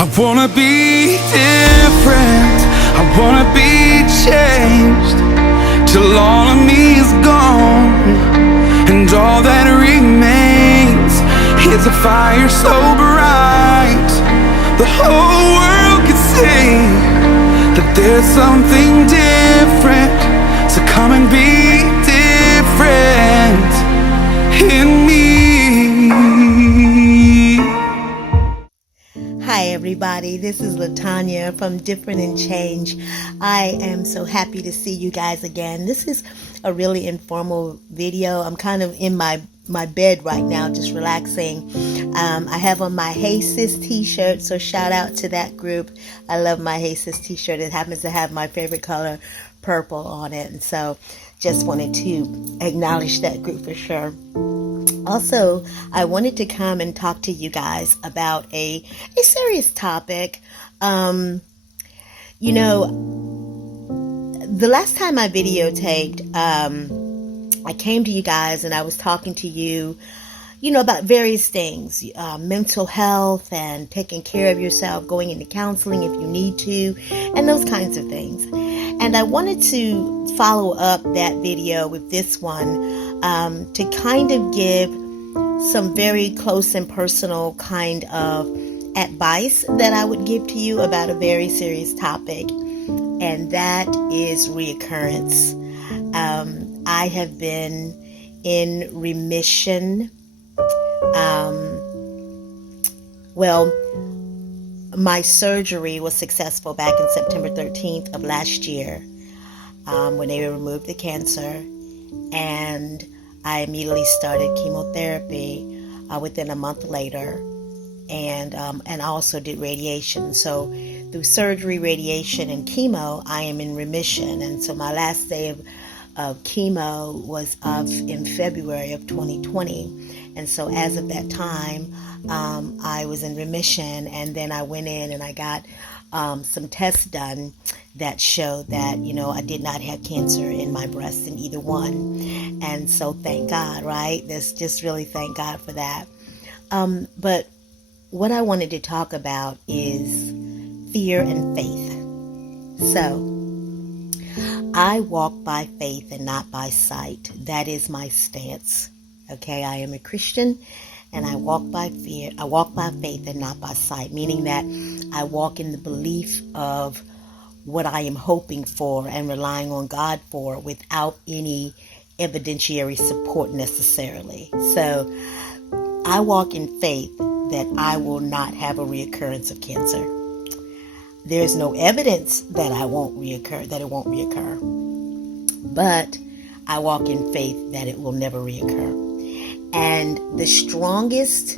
I wanna be different, I wanna be changed, till all of me is gone, and all that remains is a fire so bright the whole world can see that there's something different. So come and be different in me. Hi everybody, this is LaTanya from Different.Changed. I am so happy to see you guys again. This is a really informal video. I'm kind of in my bed right now, just relaxing. I have on my Hey Sis t-shirt, so shout out to that group. I love my Hey Sis t-shirt. It happens to have my favorite color, purple, on it, and so just wanted to acknowledge that group for sure. Also, I wanted to come and talk to you guys about a serious topic. The last time I videotaped, I came to you guys and I was talking to you, about various things, mental health and taking care of yourself, going into counseling if you need to, and those kinds of things. And I wanted to follow up that video with this one to kind of give some very close and personal kind of advice that I would give to you about a very serious topic, and that is reoccurrence. I have been in remission. My surgery was successful back in September 13th of last year when they removed the cancer, and I immediately started chemotherapy within a month later, and I also did radiation. So through surgery, radiation, and chemo, I am in remission. And so my last day of chemo was in February of 2020. And so as of that time, I was in remission, and then I went in and I got some tests done that showed that, I did not have cancer in my breast in either one. And so thank God, right? That's just really thank God for that. But what I wanted to talk about is fear and faith. So I walk by faith and not by sight. That is my stance. Okay, I am a Christian, and I walk by faith and not by sight, meaning that I walk in the belief of what I am hoping for and relying on God for without any evidentiary support necessarily. So I walk in faith that I will not have a reoccurrence of cancer. There's no evidence that it won't reoccur, but I walk in faith that it will never reoccur. And the strongest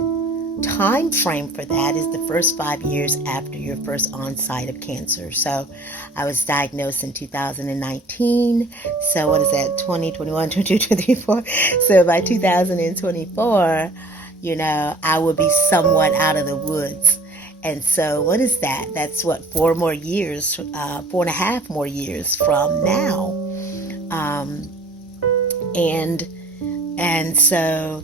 time frame for that is the first 5 years after your first onset of cancer. So I was diagnosed in 2019. So what is that? 2021, 22, 24. So by 2024, I will be somewhat out of the woods. And so what is that? That's what, 4.5 more years from now. And so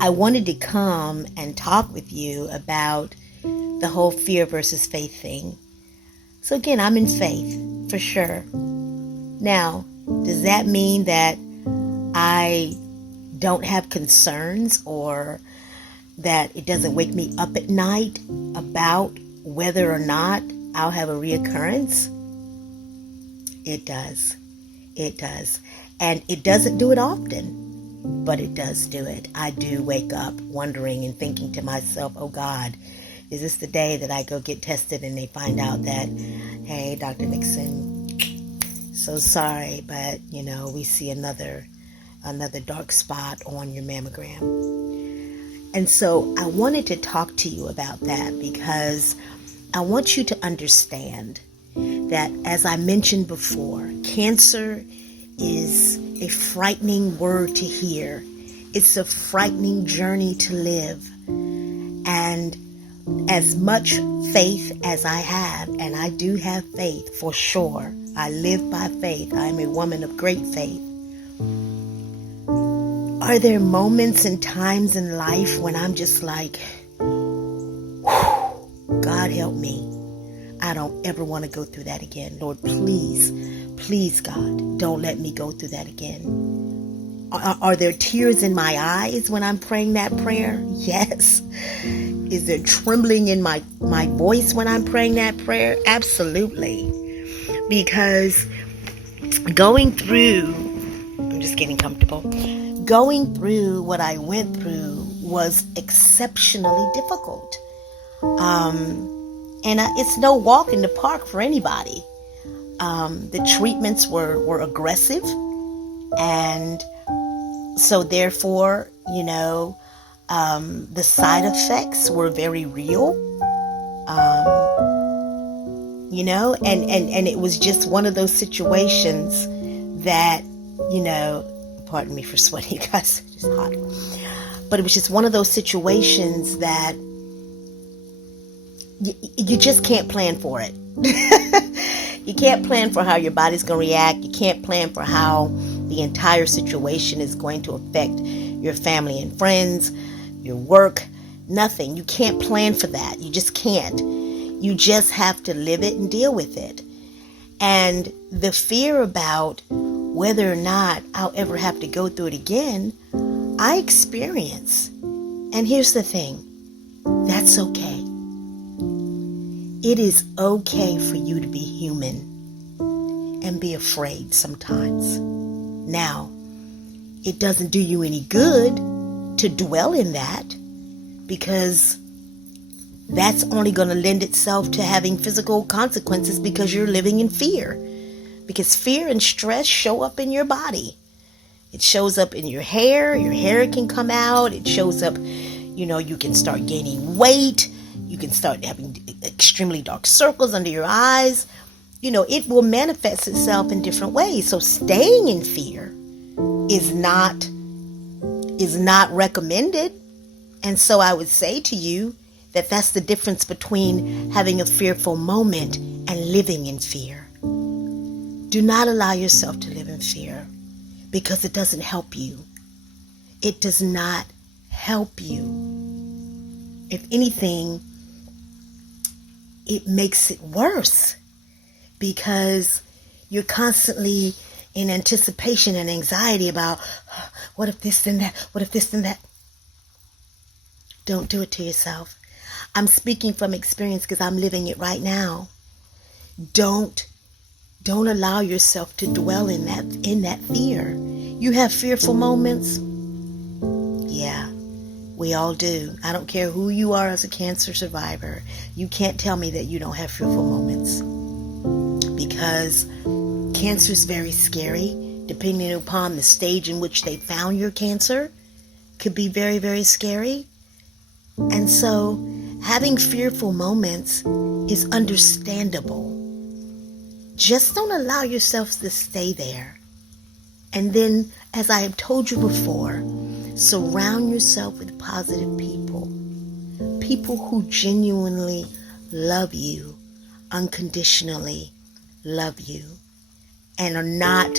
I wanted to come and talk with you about the whole fear versus faith thing. So again, I'm in faith for sure. Now, does that mean that I don't have concerns, or that it doesn't wake me up at night about whether or not I'll have a reoccurrence? It does. It does. And it doesn't do it often, but it does do it. I do wake up wondering and thinking to myself, oh God, is this the day that I go get tested and they find out that, hey, Dr. Nixon, so sorry, but, we see another dark spot on your mammogram. And so I wanted to talk to you about that because I want you to understand that, as I mentioned before, cancer is a frightening word to hear. It's a frightening journey to live. And as much faith as I have, and I do have faith for sure, I live by faith. I'm a woman of great faith. Are there moments and times in life when I'm just like, God help me. I don't ever want to go through that again. Lord, please, God, don't let me go through that again. Are there tears in my eyes when I'm praying that prayer? Yes. Is there trembling in my voice when I'm praying that prayer? Absolutely. Because going through, I'm just getting comfortable, going through what I went through was exceptionally difficult. And it's no walk in the park for anybody. The treatments were aggressive, and so therefore, the side effects were very real. And it was just one of those situations that, pardon me for sweating, guys, it's hot. But it was just one of those situations that you just can't plan for it. You can't plan for how your body's going to react. You can't plan for how the entire situation is going to affect your family and friends, your work, nothing. You can't plan for that. You just can't. You just have to live it and deal with it. And the fear about whether or not I'll ever have to go through it again, I experience. And here's the thing. That's okay. It is okay for you to be human and be afraid sometimes. Now, it doesn't do you any good to dwell in that, because that's only going to lend itself to having physical consequences, because you're living in fear. Because fear and stress show up in your body. It shows up in your hair. Your hair can come out. It shows up, you can start gaining weight. You can start having extremely dark circles under your eyes. It will manifest itself in different ways. So staying in fear is not recommended. And so I would say to you that that's the difference between having a fearful moment and living in fear. Do not allow yourself to live in fear, because it doesn't help you. It does not help you. If anything, it makes it worse, because you're constantly in anticipation and anxiety about, what if this and that? What if this and that? Don't do it to yourself. I'm speaking from experience because I'm living it right now. Don't allow yourself to dwell in that fear. You have fearful moments. Yeah, we all do. I don't care who you are as a cancer survivor. You can't tell me that you don't have fearful moments, because cancer is very scary. Depending upon the stage in which they found your cancer, could be very, very scary. And so having fearful moments is understandable. Just don't allow yourself to stay there. And then, as I have told you before, surround yourself with positive people. People who genuinely love you, unconditionally love you, and are not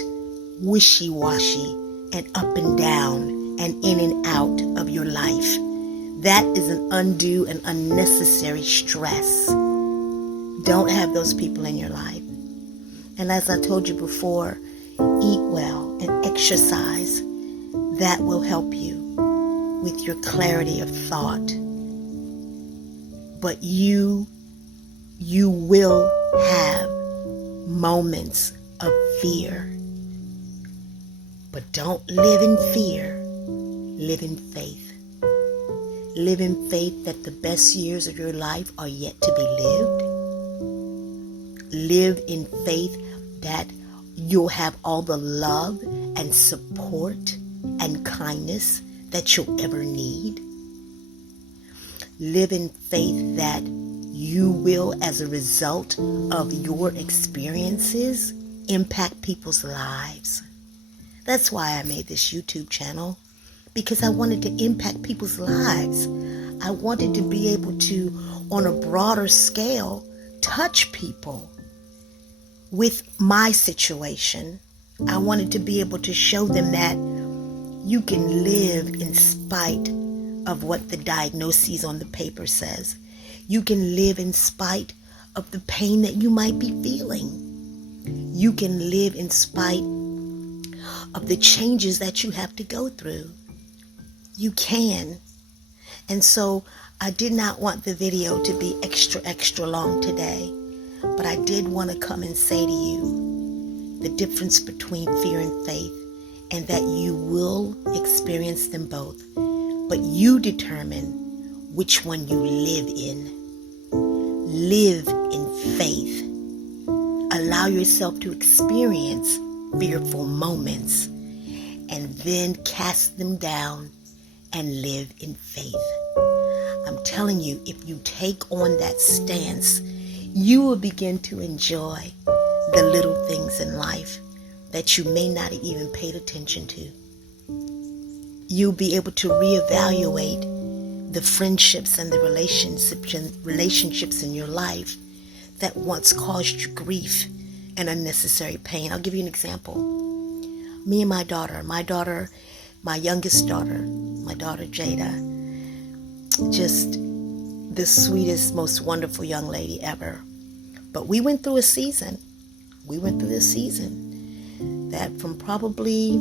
wishy-washy and up and down and in and out of your life. That is an undue and unnecessary stress. Don't have those people in your life. And as I told you before, eat well and exercise. That will help you with your clarity of thought. But you will have moments of fear. But don't live in fear. Live in faith. Live in faith that the best years of your life are yet to be lived. Live in faith that you'll have all the love and support and kindness that you'll ever need. Live in faith that you will, as a result of your experiences, impact people's lives. That's why I made this YouTube channel, because I wanted to impact people's lives. I wanted to be able to, on a broader scale, touch people with my situation. I wanted to be able to show them that you can live in spite of what the diagnosis on the paper says. You can live in spite of the pain that you might be feeling. You can live in spite of the changes that you have to go through. You can. And so I did not want the video to be extra long today, but I did want to come and say to you the difference between fear and faith, and that you will experience them both, but you determine which one you live in. Live in faith. Allow yourself to experience fearful moments and then cast them down and live in faith. I'm telling you, if you take on that stance, you will begin to enjoy the little things in life that you may not have even paid attention to. You'll be able to reevaluate the friendships and the relationships in your life that once caused you grief and unnecessary pain. I'll give you an example. Me and my daughter, my youngest daughter, my daughter Jada, just the sweetest, most wonderful young lady ever. But we went through a season. That from probably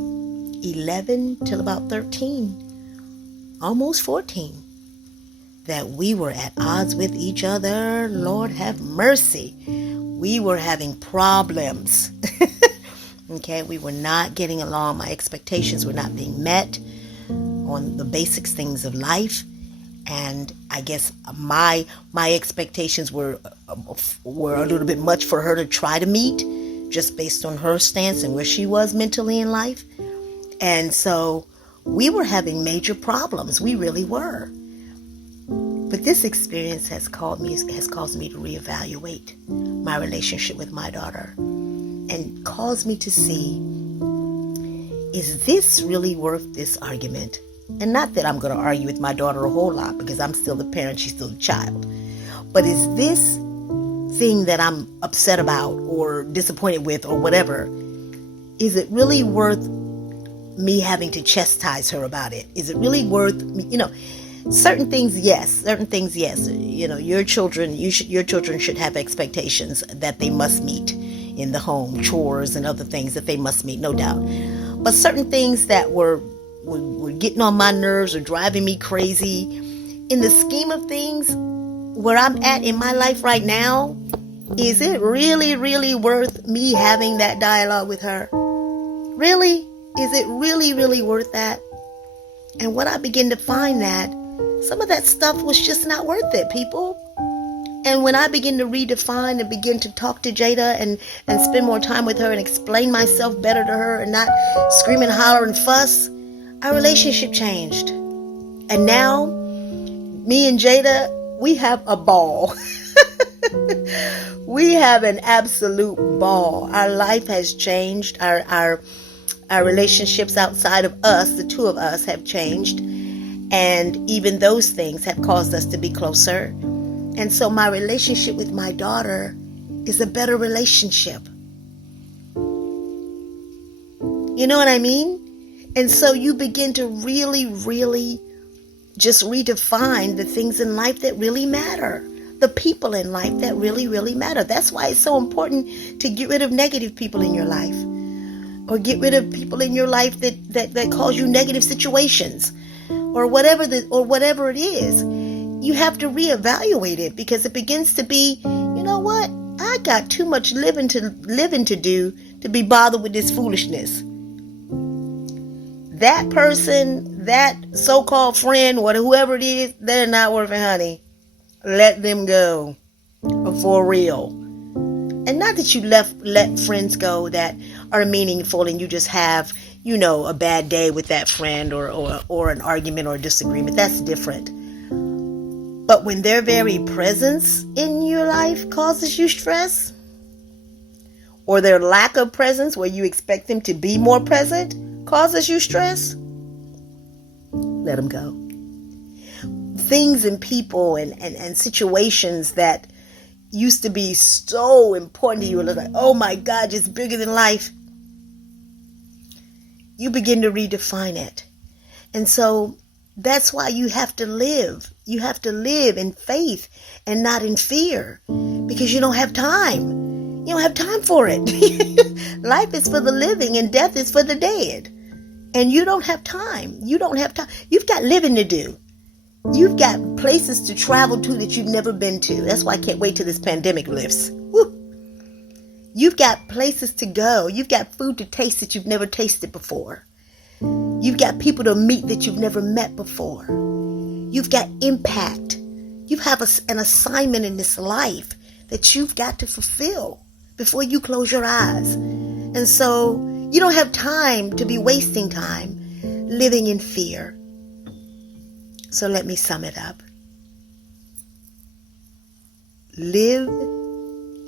11 till about 13, almost 14, that we were at odds with each other. Lord have mercy. We were having problems. Okay, we were not getting along. My expectations were not being met on the basic things of life. And I guess my expectations were a little bit much for her to try to meet, just based on her stance and where she was mentally in life. And so we were having major problems. We really were. But this experience has caused me to reevaluate my relationship with my daughter and caused me to see, is this really worth this argument? And not that I'm going to argue with my daughter a whole lot, because I'm still the parent, she's still the child. But is this thing that I'm upset about or disappointed with or whatever, is it really worth me having to chastise her about it? Is it really worth me, certain things, yes. Your children should have expectations that they must meet in the home, chores and other things that they must meet, no doubt. But certain things that were getting on my nerves or driving me crazy, in the scheme of things, where I'm at in my life right now, is it really worth me having that dialogue with her? Really? Is it really worth that? And when I begin to find that some of that stuff was just not worth it, people. And when I begin to redefine and begin to talk to Jada and spend more time with her and explain myself better to her and not scream and holler and fuss, our relationship changed. And now, me and Jada, we have a ball. We have an absolute ball. Our life has changed. Our relationships outside of us, the two of us, have changed. And even those things have caused us to be closer. And so my relationship with my daughter is a better relationship. You know what I mean? And so you begin to really just redefine the things in life that really matter. The people in life that really matter. That's why it's so important to get rid of negative people in your life. Or get rid of people in your life that cause you negative situations. Or whatever it is. You have to reevaluate it, because it begins to be, you know what? I got too much living to do to be bothered with this foolishness. That person, that so-called friend, or whoever it is, they're not worth it, honey. Let them go. For real. And not that you let friends go that are meaningful and you just have, a bad day with that friend or an argument or a disagreement. That's different. But when their very presence in your life causes you stress, or their lack of presence where you expect them to be more present causes you stress, let them go. Things and people and situations that used to be so important to you, like, oh my God, just bigger than life, you begin to redefine it. And so That's why you have to live. You have to live in faith and not in fear, because you don't have time. You don't have time for it. Life is for the living and death is for the dead. And you don't have time. You don't have time. You've got living to do. You've got places to travel to that you've never been to. That's why I can't wait till this pandemic lifts. Woo. You've got places to go. You've got food to taste that you've never tasted before. You've got people to meet that you've never met before. You've got impact. You have an assignment in this life that you've got to fulfill before you close your eyes. And so you don't have time to be wasting time living in fear. So let me sum it up. Live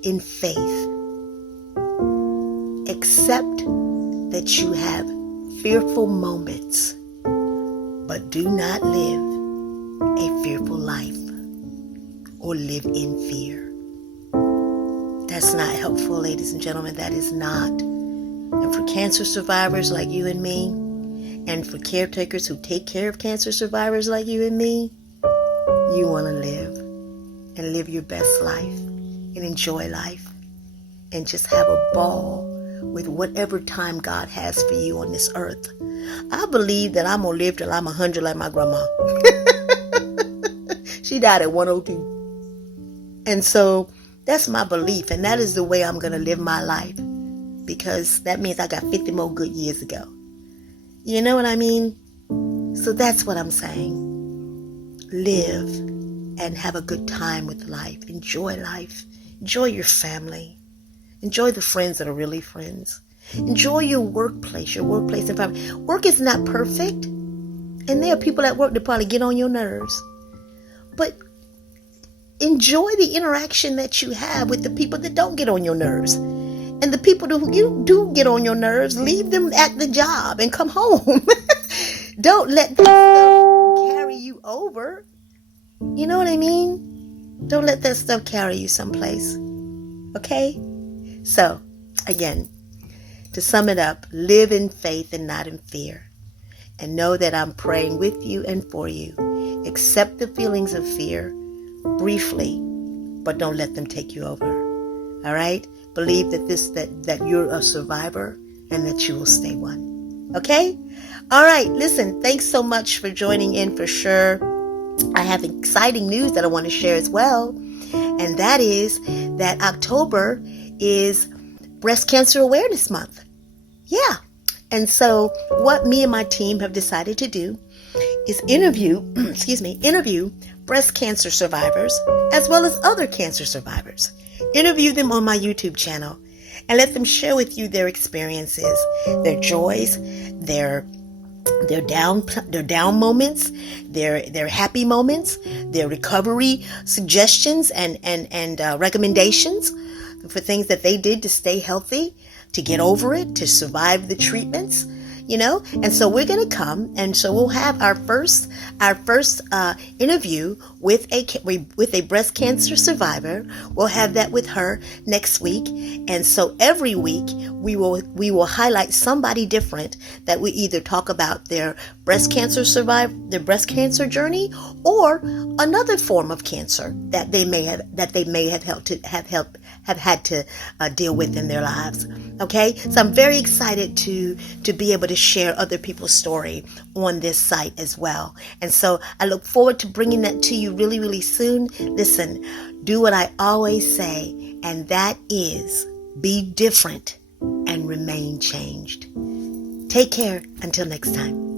in faith. Accept that you have fearful moments, but do not live a fearful life or live in fear. That's not helpful, ladies and gentlemen. That is not. And for cancer survivors like you and me, and for caretakers who take care of cancer survivors like you and me, you want to live and live your best life and enjoy life and just have a ball with whatever time God has for you on this earth. I believe that I'm going to live till I'm 100 like my grandma. She died at 102. And so that's my belief, and that is the way I'm going to live my life, because that means I got 50 more good years to go. You know what I mean? So that's what I'm saying. Live and have a good time with life. Enjoy life. Enjoy your family. Enjoy the friends that are really friends. Enjoy your workplace environment. Work is not perfect. And there are people at work that probably get on your nerves. But enjoy the interaction that you have with the people that don't get on your nerves. And the people who you do get on your nerves, leave them at the job and come home. Don't let that stuff carry you over. You know what I mean? Don't let that stuff carry you someplace. Okay? So, again, to sum it up, live in faith and not in fear. And know that I'm praying with you and for you. Accept the feelings of fear briefly, but don't let them take you over. All right? Believe that you're a survivor and that you will stay one. Okay? All right. Listen, thanks so much for joining in for sure. I have exciting news that I want to share as well. And that is that October is Breast Cancer Awareness Month. Yeah. And so what me and my team have decided to do is interview breast cancer survivors as well as other cancer survivors. Interview them on my YouTube channel and let them share with you their experiences, their joys, their down moments, their happy moments, their recovery suggestions and recommendations for things that they did to stay healthy, to get over it, to survive the treatments. You know, and so we're going to come, and so we'll have our first interview with a breast cancer survivor. We'll have that with her next week, and so every week we will highlight somebody different that we either talk about their breast cancer journey, or another form of cancer that they may have had to deal with in their lives. Okay, so I'm very excited to be able to share other people's story on this site as well. And so I look forward to bringing that to you really, really soon. Listen, do what I always say, and that is be different and remain changed. Take care until next time.